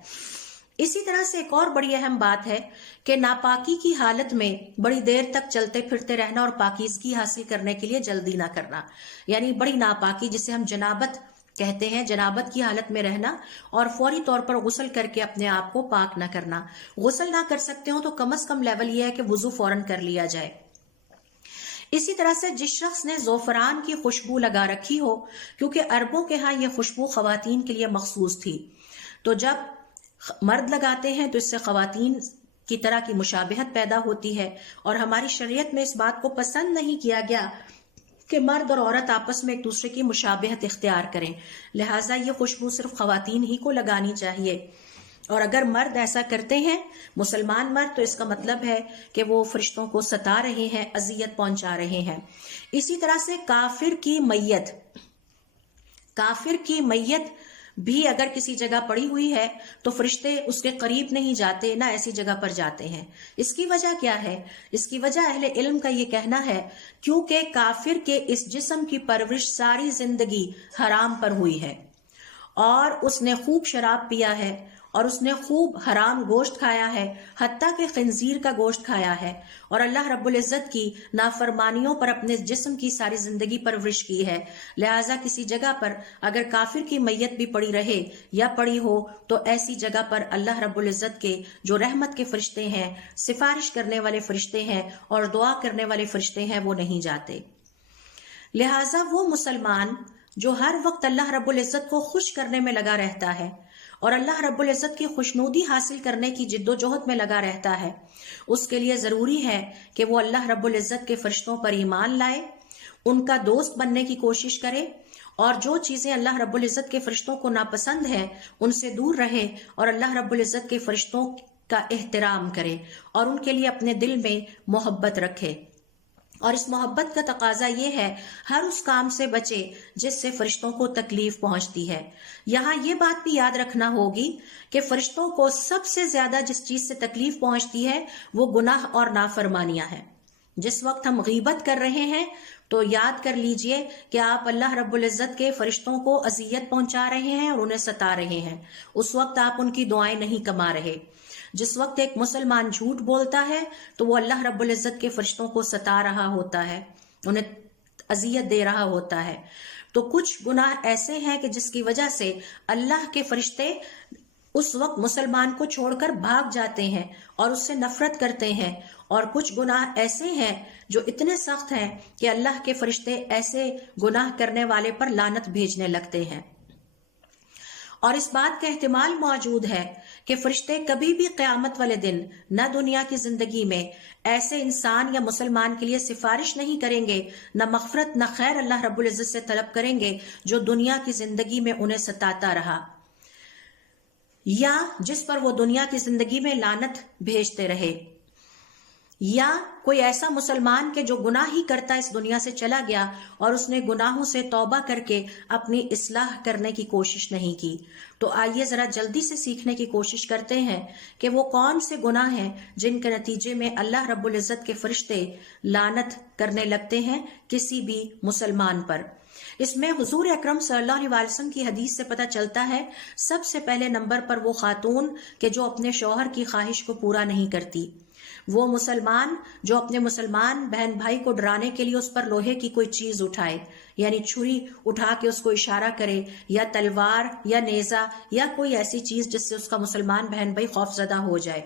اسی طرح سے ایک اور بڑی اہم بات ہے کہ ناپاکی کی حالت میں بڑی دیر تک چلتے پھرتے رہنا اور پاکیزگی حاصل کرنے کے لیے جلدی نہ کرنا، یعنی بڑی ناپاکی جسے ہم جنابت کہتے ہیں، جنابت کی حالت میں رہنا اور فوری طور پر غسل کر کے اپنے آپ کو پاک نہ کرنا. غسل نہ کر سکتے ہو تو کم از کم لیول یہ ہے کہ وضو فوراً کر لیا جائے. اسی طرح سے جس شخص نے زعفران کی خوشبو لگا رکھی ہو، کیونکہ عربوں کے ہاں یہ خوشبو خواتین کے لیے مخصوص تھی، تو جب مرد لگاتے ہیں تو اس سے خواتین کی طرح کی مشابہت پیدا ہوتی ہے، اور ہماری شریعت میں اس بات کو پسند نہیں کیا گیا کہ مرد اور عورت آپس میں ایک دوسرے کی مشابہت اختیار کریں، لہٰذا یہ خوشبو صرف خواتین ہی کو لگانی چاہیے. اور اگر مرد ایسا کرتے ہیں، مسلمان مرد، تو اس کا مطلب ہے کہ وہ فرشتوں کو ستا رہے ہیں، اذیت پہنچا رہے ہیں. اسی طرح سے کافر کی میت بھی اگر کسی جگہ پڑی ہوئی ہے تو فرشتے اس کے قریب نہیں جاتے، نہ ایسی جگہ پر جاتے ہیں. اس کی وجہ کیا ہے؟ اس کی وجہ اہل علم کا یہ کہنا ہے کیونکہ کافر کے اس جسم کی پرورش ساری زندگی حرام پر ہوئی ہے، اور اس نے خوب شراب پیا ہے، اور اس نے خوب حرام گوشت کھایا ہے، حتیٰ کہ خنزیر کا گوشت کھایا ہے، اور اللہ رب العزت کی نافرمانیوں پر اپنے جسم کی ساری زندگی پرورش کی ہے. لہٰذا کسی جگہ پر اگر کافر کی میت بھی پڑی رہے یا پڑی ہو تو ایسی جگہ پر اللہ رب العزت کے جو رحمت کے فرشتے ہیں، سفارش کرنے والے فرشتے ہیں اور دعا کرنے والے فرشتے ہیں، وہ نہیں جاتے. لہٰذا وہ مسلمان جو ہر وقت اللہ رب العزت کو خوش کرنے میں لگا رہتا ہے اور اللہ رب العزت کی خوشنودی حاصل کرنے کی جد و جہد میں لگا رہتا ہے، اس کے لیے ضروری ہے کہ وہ اللہ رب العزت کے فرشتوں پر ایمان لائے، ان کا دوست بننے کی کوشش کرے، اور جو چیزیں اللہ رب العزت کے فرشتوں کو ناپسند ہیں ان سے دور رہے، اور اللہ رب العزت کے فرشتوں کا احترام کرے اور ان کے لیے اپنے دل میں محبت رکھے. اور اس محبت کا تقاضا یہ ہے ہر اس کام سے بچے جس سے فرشتوں کو تکلیف پہنچتی ہے. یہاں یہ بات بھی یاد رکھنا ہوگی کہ فرشتوں کو سب سے زیادہ جس چیز سے تکلیف پہنچتی ہے وہ گناہ اور نافرمانیاں ہیں. جس وقت ہم غیبت کر رہے ہیں تو یاد کر لیجئے کہ آپ اللہ رب العزت کے فرشتوں کو اذیت پہنچا رہے ہیں اور انہیں ستا رہے ہیں. اس وقت آپ ان کی دعائیں نہیں کما رہے. جس وقت ایک مسلمان جھوٹ بولتا ہے تو وہ اللہ رب العزت کے فرشتوں کو ستا رہا ہوتا ہے، انہیں اذیت دے رہا ہوتا ہے. تو کچھ گناہ ایسے ہیں کہ جس کی وجہ سے اللہ کے فرشتے اس وقت مسلمان کو چھوڑ کر بھاگ جاتے ہیں اور اس سے نفرت کرتے ہیں، اور کچھ گناہ ایسے ہیں جو اتنے سخت ہیں کہ اللہ کے فرشتے ایسے گناہ کرنے والے پر لعنت بھیجنے لگتے ہیں. اور اس بات کا احتمال موجود ہے کہ فرشتے کبھی بھی قیامت والے دن نہ دنیا کی زندگی میں ایسے انسان یا مسلمان کے لیے سفارش نہیں کریں گے، نہ مغفرت نہ خیر اللہ رب العزت سے طلب کریں گے جو دنیا کی زندگی میں انہیں ستاتا رہا یا جس پر وہ دنیا کی زندگی میں لعنت بھیجتے رہے، یا کوئی ایسا مسلمان کہ جو گناہ ہی کرتا اس دنیا سے چلا گیا اور اس نے گناہوں سے توبہ کر کے اپنی اصلاح کرنے کی کوشش نہیں کی. تو آئیے ذرا جلدی سے سیکھنے کی کوشش کرتے ہیں کہ وہ کون سے گناہ ہیں جن کے نتیجے میں اللہ رب العزت کے فرشتے لعنت کرنے لگتے ہیں کسی بھی مسلمان پر. اس میں حضور اکرم صلی اللہ علیہ وسلم کی حدیث سے پتہ چلتا ہے سب سے پہلے نمبر پر وہ خاتون کہ جو اپنے شوہر کی خواہش کو پورا نہیں کرتی، وہ مسلمان جو اپنے مسلمان بہن بھائی کو ڈرانے کے لیے اس پر لوہے کی کوئی چیز اٹھائے، یعنی چھری اٹھا کے اس کو اشارہ کرے، یا تلوار یا نیزہ یا کوئی ایسی چیز جس سے اس کا مسلمان بہن بھائی خوف زدہ ہو جائے.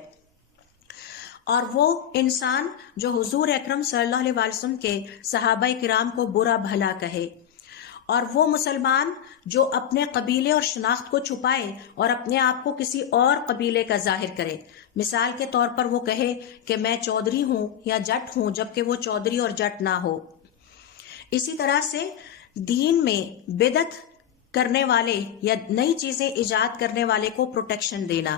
اور وہ انسان جو حضور اکرم صلی اللہ علیہ وسلم کے صحابہ کرام کو برا بھلا کہے، اور وہ مسلمان جو اپنے قبیلے اور شناخت کو چھپائے اور اپنے آپ کو کسی اور قبیلے کا ظاہر کرے. مثال کے طور پر وہ کہے کہ میں چودھری ہوں یا جٹ ہوں، جبکہ وہ چودھری اور جٹ نہ ہو. اسی طرح سے دین میں بدعت کرنے والے یا نئی چیزیں ایجاد کرنے والے کو پروٹیکشن دینا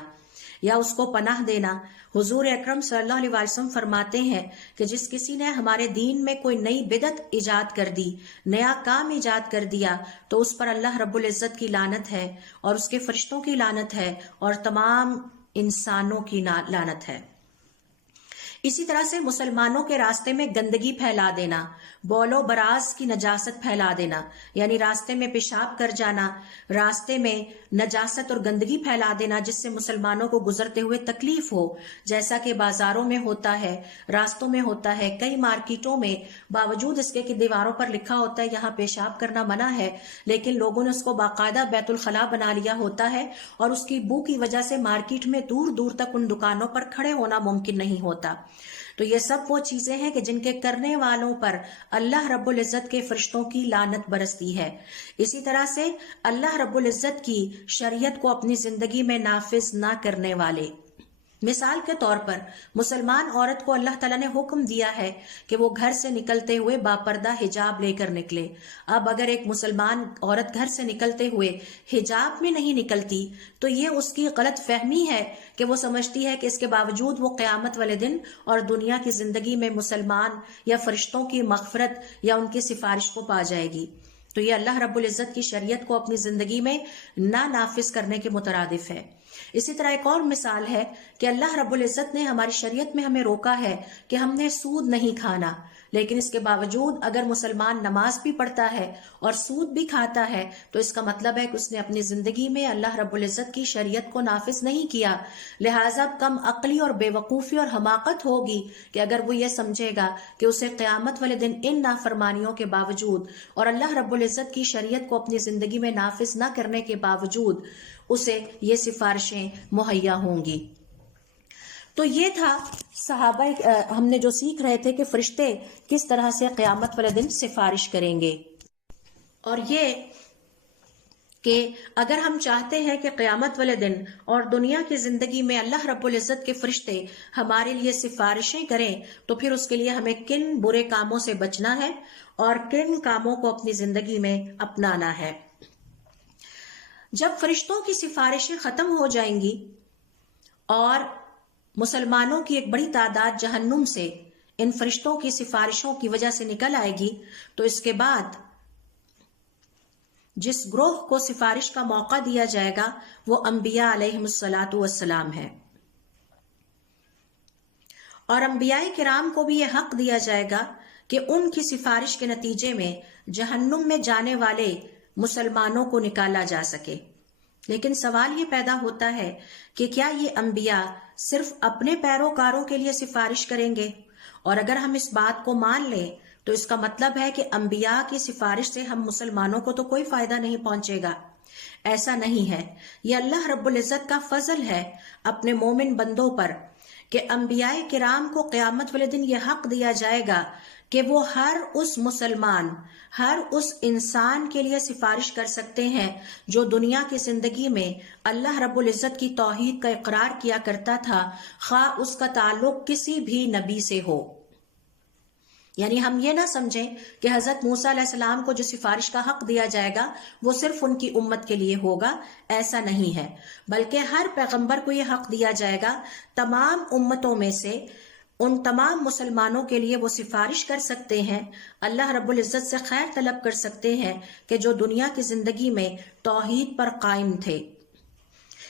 یا اس کو پناہ دینا. حضور اکرم صلی اللہ علیہ وسلم فرماتے ہیں کہ جس کسی نے ہمارے دین میں کوئی نئی بدعت ایجاد کر دی، نیا کام ایجاد کر دیا، تو اس پر اللہ رب العزت کی لعنت ہے اور اس کے فرشتوں کی لعنت ہے اور تمام انسانوں کی لعنت ہے. اسی طرح سے مسلمانوں کے راستے میں گندگی پھیلا دینا، بول و براز کی نجاست پھیلا دینا، یعنی راستے میں پیشاب کر جانا، راستے میں نجاست اور گندگی پھیلا دینا جس سے مسلمانوں کو گزرتے ہوئے تکلیف ہو، جیسا کہ بازاروں میں ہوتا ہے، راستوں میں ہوتا ہے. کئی مارکیٹوں میں باوجود اس کے کہ دیواروں پر لکھا ہوتا ہے یہاں پیشاب کرنا منع ہے، لیکن لوگوں نے اس کو باقاعدہ بیت الخلاء بنا لیا ہوتا ہے، اور اس کی بو کی وجہ سے مارکیٹ میں دور دور تک ان دکانوں پر کھڑے ہونا ممکن نہیں ہوتا. تو یہ سب وہ چیزیں ہیں کہ جن کے کرنے والوں پر اللہ رب العزت کے فرشتوں کی لعنت برستی ہے. اسی طرح سے اللہ رب العزت کی شریعت کو اپنی زندگی میں نافذ نہ کرنے والے. مثال کے طور پر مسلمان عورت کو اللہ تعالیٰ نے حکم دیا ہے کہ وہ گھر سے نکلتے ہوئے باپردہ حجاب لے کر نکلے. اب اگر ایک مسلمان عورت گھر سے نکلتے ہوئے حجاب میں نہیں نکلتی تو یہ اس کی غلط فہمی ہے کہ وہ سمجھتی ہے کہ اس کے باوجود وہ قیامت والے دن اور دنیا کی زندگی میں مسلمان یا فرشتوں کی مغفرت یا ان کی سفارش کو پا جائے گی. تو یہ اللہ رب العزت کی شریعت کو اپنی زندگی میں نہ نافذ کرنے کے مترادف ہے. اسی طرح ایک اور مثال ہے کہ اللہ رب العزت نے ہماری شریعت میں ہمیں روکا ہے کہ ہم نے سود نہیں کھانا، لیکن اس کے باوجود اگر مسلمان نماز بھی پڑھتا ہے اور سود بھی کھاتا ہے تو اس کا مطلب ہے کہ اس نے اپنی زندگی میں اللہ رب العزت کی شریعت کو نافذ نہیں کیا. لہٰذا کم عقلی اور بے وقوفی اور حماقت ہوگی کہ اگر وہ یہ سمجھے گا کہ اسے قیامت والے دن ان نافرمانیوں کے باوجود اور اللہ رب العزت کی شریعت کو اپنی زندگی میں نافذ نہ کرنے کے باوجود اسے یہ سفارشیں مہیا ہوں گی. تو یہ تھا صحابہ ہم نے جو سیکھ رہے تھے کہ فرشتے کس طرح سے قیامت والے دن سفارش کریں گے. اور یہ کہ اگر ہم چاہتے ہیں کہ قیامت والے دن اور دنیا کی زندگی میں اللہ رب العزت کے فرشتے ہمارے لیے سفارشیں کریں تو پھر اس کے لیے ہمیں کن برے کاموں سے بچنا ہے اور کن کاموں کو اپنی زندگی میں اپنانا ہے. جب فرشتوں کی سفارشیں ختم ہو جائیں گی اور مسلمانوں کی ایک بڑی تعداد جہنم سے ان فرشتوں کی سفارشوں کی وجہ سے نکل آئے گی تو اس کے بعد جس گروہ کو سفارش کا موقع دیا جائے گا وہ انبیاء علیہم الصلاۃ والسلام ہے. اور انبیاء کرام کو بھی یہ حق دیا جائے گا کہ ان کی سفارش کے نتیجے میں جہنم میں جانے والے مسلمانوں کو نکالا جا سکے. لیکن سوال یہ پیدا ہوتا ہے کہ کیا یہ انبیاء صرف اپنے پیروکاروں کے لیے سفارش کریں گے؟ اور اگر ہم اس بات کو مان لیں تو اس کا مطلب ہے کہ انبیاء کی سفارش سے ہم مسلمانوں کو تو کوئی فائدہ نہیں پہنچے گا. ایسا نہیں ہے. یہ اللہ رب العزت کا فضل ہے اپنے مومن بندوں پر کہ انبیاء کرام کو قیامت والے دن یہ حق دیا جائے گا کہ وہ ہر اس مسلمان، ہر اس انسان کے لیے سفارش کر سکتے ہیں جو دنیا کی زندگی میں اللہ رب العزت کی توحید کا اقرار کیا کرتا تھا، خواہ اس کا تعلق کسی بھی نبی سے ہو. یعنی ہم یہ نہ سمجھیں کہ حضرت موسیٰ علیہ السلام کو جو سفارش کا حق دیا جائے گا وہ صرف ان کی امت کے لیے ہوگا. ایسا نہیں ہے، بلکہ ہر پیغمبر کو یہ حق دیا جائے گا تمام امتوں میں سے ان تمام مسلمانوں کے لیے وہ سفارش کر سکتے ہیں، اللہ رب العزت سے خیر طلب کر سکتے ہیں کہ جو دنیا کی زندگی میں توحید پر قائم تھے.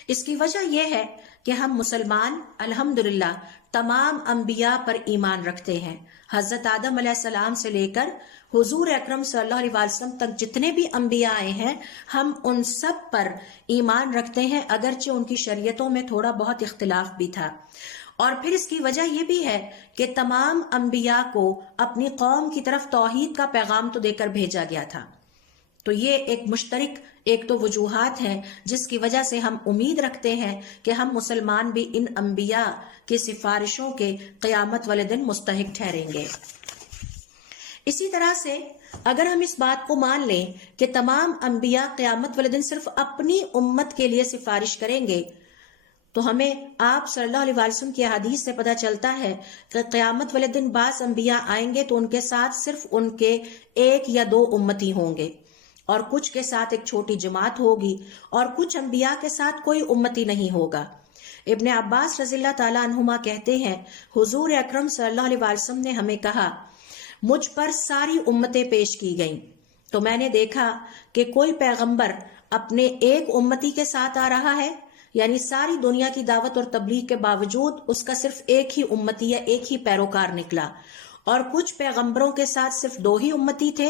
اس کی وجہ یہ ہے کہ ہم مسلمان الحمدللہ تمام انبیاء پر ایمان رکھتے ہیں. حضرت آدم علیہ السلام سے لے کر حضور اکرم صلی اللہ علیہ وسلم تک جتنے بھی انبیاء آئے ہیں ہم ان سب پر ایمان رکھتے ہیں، اگرچہ ان کی شریعتوں میں تھوڑا بہت اختلاف بھی تھا. اور پھر اس کی وجہ یہ بھی ہے کہ تمام انبیاء کو اپنی قوم کی طرف توحید کا پیغام تو دے کر بھیجا گیا تھا. تو تو یہ ایک مشترک ایک تو وجوہات ہیں جس کی وجہ سے ہم امید رکھتے ہیں کہ ہم مسلمان بھی ان انبیاء کی سفارشوں کے قیامت والے دن مستحق ٹھہریں گے۔ اسی طرح سے اگر ہم اس بات کو مان لیں کہ تمام انبیاء قیامت والے دن صرف اپنی امت کے لیے سفارش کریں گے، تو ہمیں آپ صلی اللہ علیہ وسلم کی حدیث سے پتہ چلتا ہے کہ قیامت والے دن بعض انبیاء آئیں گے تو ان کے ساتھ صرف ان کے 1 یا 2 امتی ہوں گے، اور کچھ کے ساتھ ایک چھوٹی جماعت ہوگی، اور کچھ انبیاء کے ساتھ کوئی امتی نہیں ہوگا۔ ابن عباس رضی اللہ تعالیٰ عنہما کہتے ہیں حضور اکرم صلی اللہ علیہ وسلم نے ہمیں کہا مجھ پر ساری امتیں پیش کی گئیں، تو میں نے دیکھا کہ کوئی پیغمبر اپنے ایک امتی کے ساتھ آ رہا ہے، یعنی ساری دنیا کی دعوت اور تبلیغ کے باوجود اس کا صرف ایک ہی امتی یا ایک ہی پیروکار نکلا، اور کچھ پیغمبروں کے ساتھ صرف 2 ہی امتی تھے،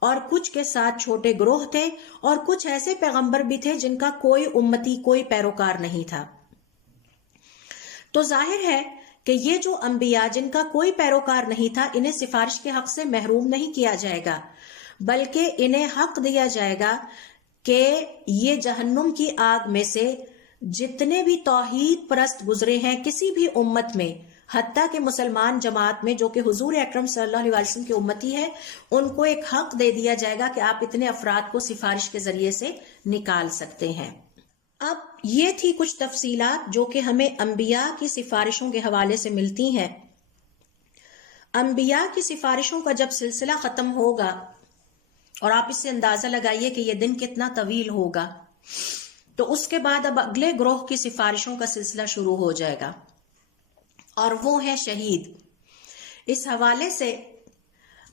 اور کچھ کے ساتھ چھوٹے گروہ تھے، اور کچھ ایسے پیغمبر بھی تھے جن کا کوئی امتی کوئی پیروکار نہیں تھا۔ تو ظاہر ہے کہ یہ جو انبیاء جن کا کوئی پیروکار نہیں تھا، انہیں سفارش کے حق سے محروم نہیں کیا جائے گا، بلکہ انہیں حق دیا جائے گا کہ یہ جہنم کی آگ میں سے جتنے بھی توحید پرست گزرے ہیں کسی بھی امت میں، حتیٰ کہ مسلمان جماعت میں جو کہ حضور اکرم صلی اللہ علیہ وسلم کی امتی ہے، ان کو ایک حق دے دیا جائے گا کہ آپ اتنے افراد کو سفارش کے ذریعے سے نکال سکتے ہیں۔ اب یہ تھی کچھ تفصیلات جو کہ ہمیں انبیاء کی سفارشوں کے حوالے سے ملتی ہیں۔ انبیاء کی سفارشوں کا جب سلسلہ ختم ہوگا، اور آپ اس سے اندازہ لگائیے کہ یہ دن کتنا طویل ہوگا، تو اس کے بعد اب اگلے گروہ کی سفارشوں کا سلسلہ شروع ہو جائے گا، اور وہ ہے شہید۔ اس حوالے سے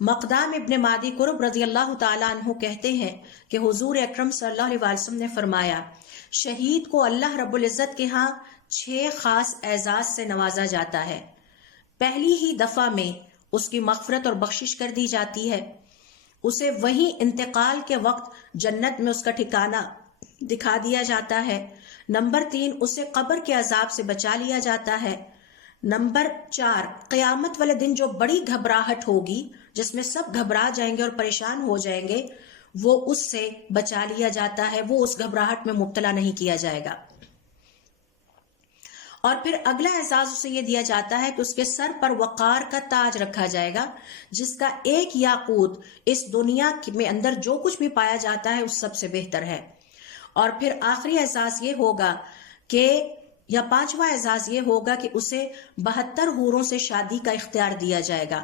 مقدام ابن مادی قرب رضی اللہ تعالیٰ عنہ کہتے ہیں کہ حضور اکرم صلی اللہ علیہ وسلم نے فرمایا شہید کو اللہ رب العزت کے ہاں 6 خاص اعزاز سے نوازا جاتا ہے۔ پہلی ہی دفعہ میں اس کی مغفرت اور بخشش کر دی جاتی ہے، اسے وہیں انتقال کے وقت جنت میں اس کا ٹھکانہ دکھا دیا جاتا ہے۔ نمبر 3 اسے قبر کے عذاب سے بچا لیا جاتا ہے۔ نمبر 4 قیامت والے دن جو بڑی گھبراہٹ ہوگی جس میں سب گھبرا جائیں گے اور پریشان ہو جائیں گے، وہ اس سے بچا لیا جاتا ہے، وہ اس گھبراہٹ میں مبتلا نہیں کیا جائے گا۔ اور پھر اگلا اعزاز اسے یہ دیا جاتا ہے کہ اس کے سر پر وقار کا تاج رکھا جائے گا، جس کا ایک یاقوت اس دنیا میں اندر جو کچھ بھی پایا جاتا ہے اس سب سے بہتر ہے۔ اور پھر آخری اعزاز یہ ہوگا کہ یا 5واں اعزاز یہ ہوگا کہ اسے 72 حوروں سے شادی کا اختیار دیا جائے گا۔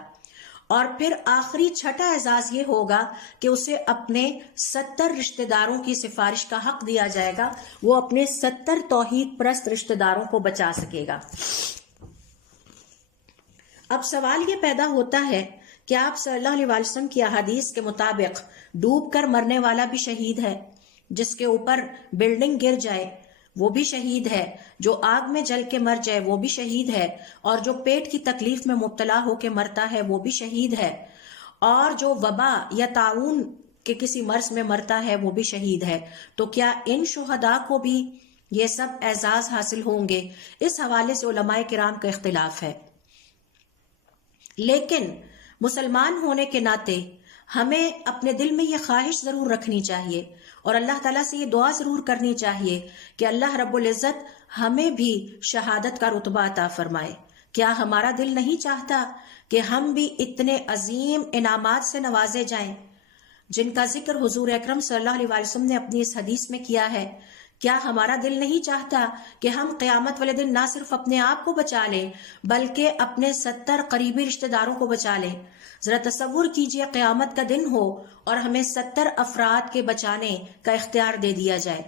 اور پھر آخری 6واں اعزاز یہ ہوگا کہ اسے اپنے 70 رشتہ داروں کی سفارش کا حق دیا جائے گا، وہ اپنے 70 توحید پرست رشتہ داروں کو بچا سکے گا۔ اب سوال یہ پیدا ہوتا ہے کہ آپ صلی اللہ علیہ وسلم کی احادیث کے مطابق ڈوب کر مرنے والا بھی شہید ہے، جس کے اوپر بلڈنگ گر جائے وہ بھی شہید ہے، جو آگ میں جل کے مر جائے وہ بھی شہید ہے، اور جو پیٹ کی تکلیف میں مبتلا ہو کے مرتا ہے وہ بھی شہید ہے، اور جو وبا یا طاعون کے کسی مرض میں مرتا ہے وہ بھی شہید ہے۔ تو کیا ان شہداء کو بھی یہ سب اعزاز حاصل ہوں گے؟ اس حوالے سے علماء کرام کا اختلاف ہے، لیکن مسلمان ہونے کے ناطے ہمیں اپنے دل میں یہ خواہش ضرور رکھنی چاہیے اور اللہ تعالیٰ سے یہ دعا ضرور کرنی چاہیے کہ اللہ رب العزت ہمیں بھی شہادت کا رتبہ عطا فرمائے۔ کیا ہمارا دل نہیں چاہتا کہ ہم بھی اتنے عظیم انعامات سے نوازے جائیں جن کا ذکر حضور اکرم صلی اللہ علیہ وسلم نے اپنی اس حدیث میں کیا ہے؟ کیا ہمارا دل نہیں چاہتا کہ ہم قیامت والے دن نہ صرف اپنے آپ کو بچا لیں بلکہ اپنے 70 قریبی رشتہ داروں کو بچا لیں؟ ذرا تصور کیجئے قیامت کا دن ہو اور ہمیں 70 افراد کے بچانے کا اختیار دے دیا جائے،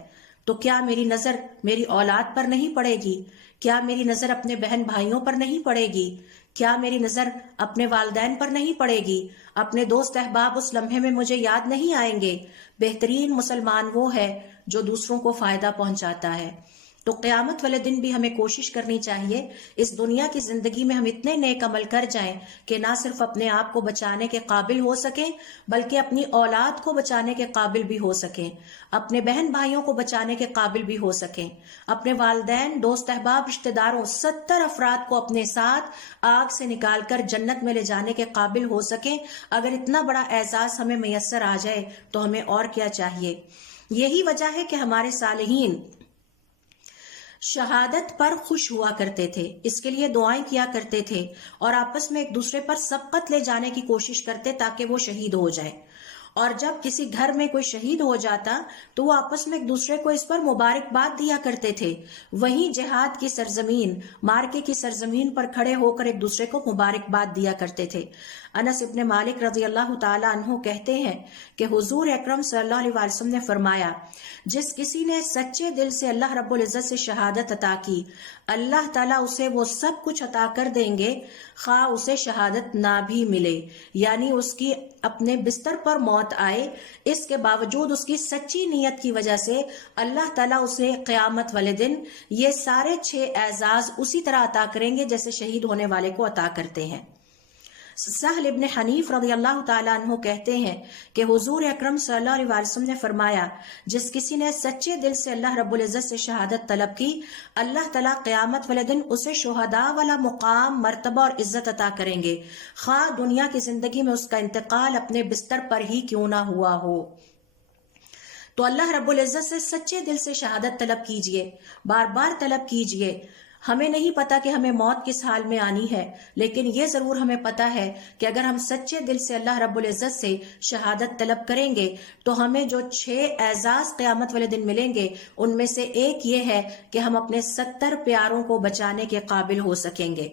تو کیا میری نظر میری اولاد پر نہیں پڑے گی؟ کیا میری نظر اپنے بہن بھائیوں پر نہیں پڑے گی؟ کیا میری نظر اپنے والدین پر نہیں پڑے گی؟ اپنے دوست احباب اس لمحے میں مجھے یاد نہیں آئیں گے؟ بہترین مسلمان وہ ہے جو دوسروں کو فائدہ پہنچاتا ہے۔ تو قیامت والے دن بھی ہمیں کوشش کرنی چاہیے اس دنیا کی زندگی میں ہم اتنے نیک عمل کر جائیں کہ نہ صرف اپنے آپ کو بچانے کے قابل ہو سکیں بلکہ اپنی اولاد کو بچانے کے قابل بھی ہو سکیں، اپنے بہن بھائیوں کو بچانے کے قابل بھی ہو سکیں، اپنے والدین، دوست احباب، رشتہ داروں 70 افراد کو اپنے ساتھ آگ سے نکال کر جنت میں لے جانے کے قابل ہو سکیں۔ اگر اتنا بڑا اعزاز ہمیں میسر آ جائے تو ہمیں اور کیا چاہیے۔ یہی وجہ ہے کہ ہمارے صالحین شہادت پر خوش ہوا کرتے تھے، اس کے لیے دعائیں کیا کرتے تھے اور آپس میں ایک دوسرے پر سبقت لے جانے کی کوشش کرتے تاکہ وہ شہید ہو جائے۔ اور جب کسی گھر میں کوئی شہید ہو جاتا تو وہ آپس میں ایک دوسرے کو اس پر مبارکباد دیا کرتے تھے۔ وہیں جہاد کی سرزمین، مارکے کی سرزمین پر کھڑے ہو کر ایک دوسرے کو مبارکباد دیا کرتے تھے۔ انس ابن مالک رضی اللہ تعالی عنہ کہتے ہیں کہ حضور اکرم صلی اللہ علیہ وسلم نے فرمایا، جس کسی نے سچے دل سے اللہ رب العزت سے شہادت عطا کی، اللہ تعالیٰ اسے وہ سب کچھ عطا کر دیں گے خواہ اسے شہادت نہ بھی ملے، یعنی اس کی اپنے بستر پر موت آئے، اس کے باوجود اس کی سچی نیت کی وجہ سے اللہ تعالیٰ اسے قیامت والے دن یہ سارے 6 اعزاز اسی طرح عطا کریں گے جیسے شہید ہونے والے کو عطا کرتے ہیں۔ سہل ابن حنیف رضی اللہ تعالیٰ عنہ کہتے ہیں کہ حضور اکرم صلی اللہ علیہ وسلم نے فرمایا، جس کسی نے سچے دل سے اللہ رب العزت سے شہادت طلب کی، اللہ تعالیٰ قیامت والے دن اسے شہداء والا مقام، مرتبہ اور عزت عطا کریں گے، خواہ دنیا کی زندگی میں اس کا انتقال اپنے بستر پر ہی کیوں نہ ہوا ہو۔ تو اللہ رب العزت سے سچے دل سے شہادت طلب کیجئے، بار بار طلب کیجئے۔ ہمیں نہیں پتا کہ ہمیں موت کس حال میں آنی ہے، لیکن یہ ضرور ہمیں پتا ہے کہ اگر ہم سچے دل سے اللہ رب العزت سے شہادت طلب کریں گے تو ہمیں جو 6 اعزاز قیامت والے دن ملیں گے ان میں سے ایک یہ ہے کہ ہم اپنے 70 پیاروں کو بچانے کے قابل ہو سکیں گے۔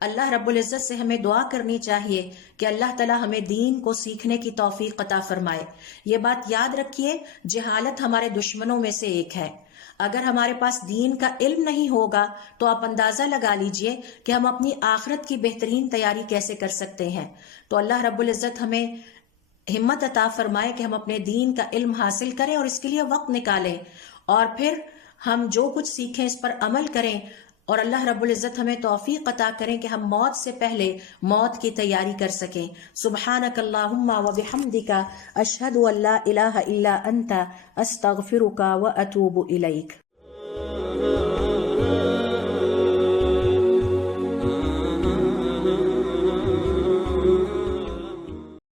اللہ رب العزت سے ہمیں دعا کرنی چاہیے کہ اللہ تعالی ہمیں دین کو سیکھنے کی توفیق عطا فرمائے۔ یہ بات یاد رکھیے، جہالت ہمارے دشمنوں میں سے ایک ہے۔ اگر ہمارے پاس دین کا علم نہیں ہوگا تو آپ اندازہ لگا لیجئے کہ ہم اپنی آخرت کی بہترین تیاری کیسے کر سکتے ہیں۔ تو اللہ رب العزت ہمیں ہمت عطا فرمائے کہ ہم اپنے دین کا علم حاصل کریں اور اس کے لیے وقت نکالیں، اور پھر ہم جو کچھ سیکھیں اس پر عمل کریں، اور اللہ رب العزت ہمیں توفیق عطا کریں کہ ہم موت سے پہلے موت کی تیاری کر سکیں۔ سبحانک اللہم و بحمدک، اشہد ان لا الہ الا انت، استغفرک و اتوب الیک۔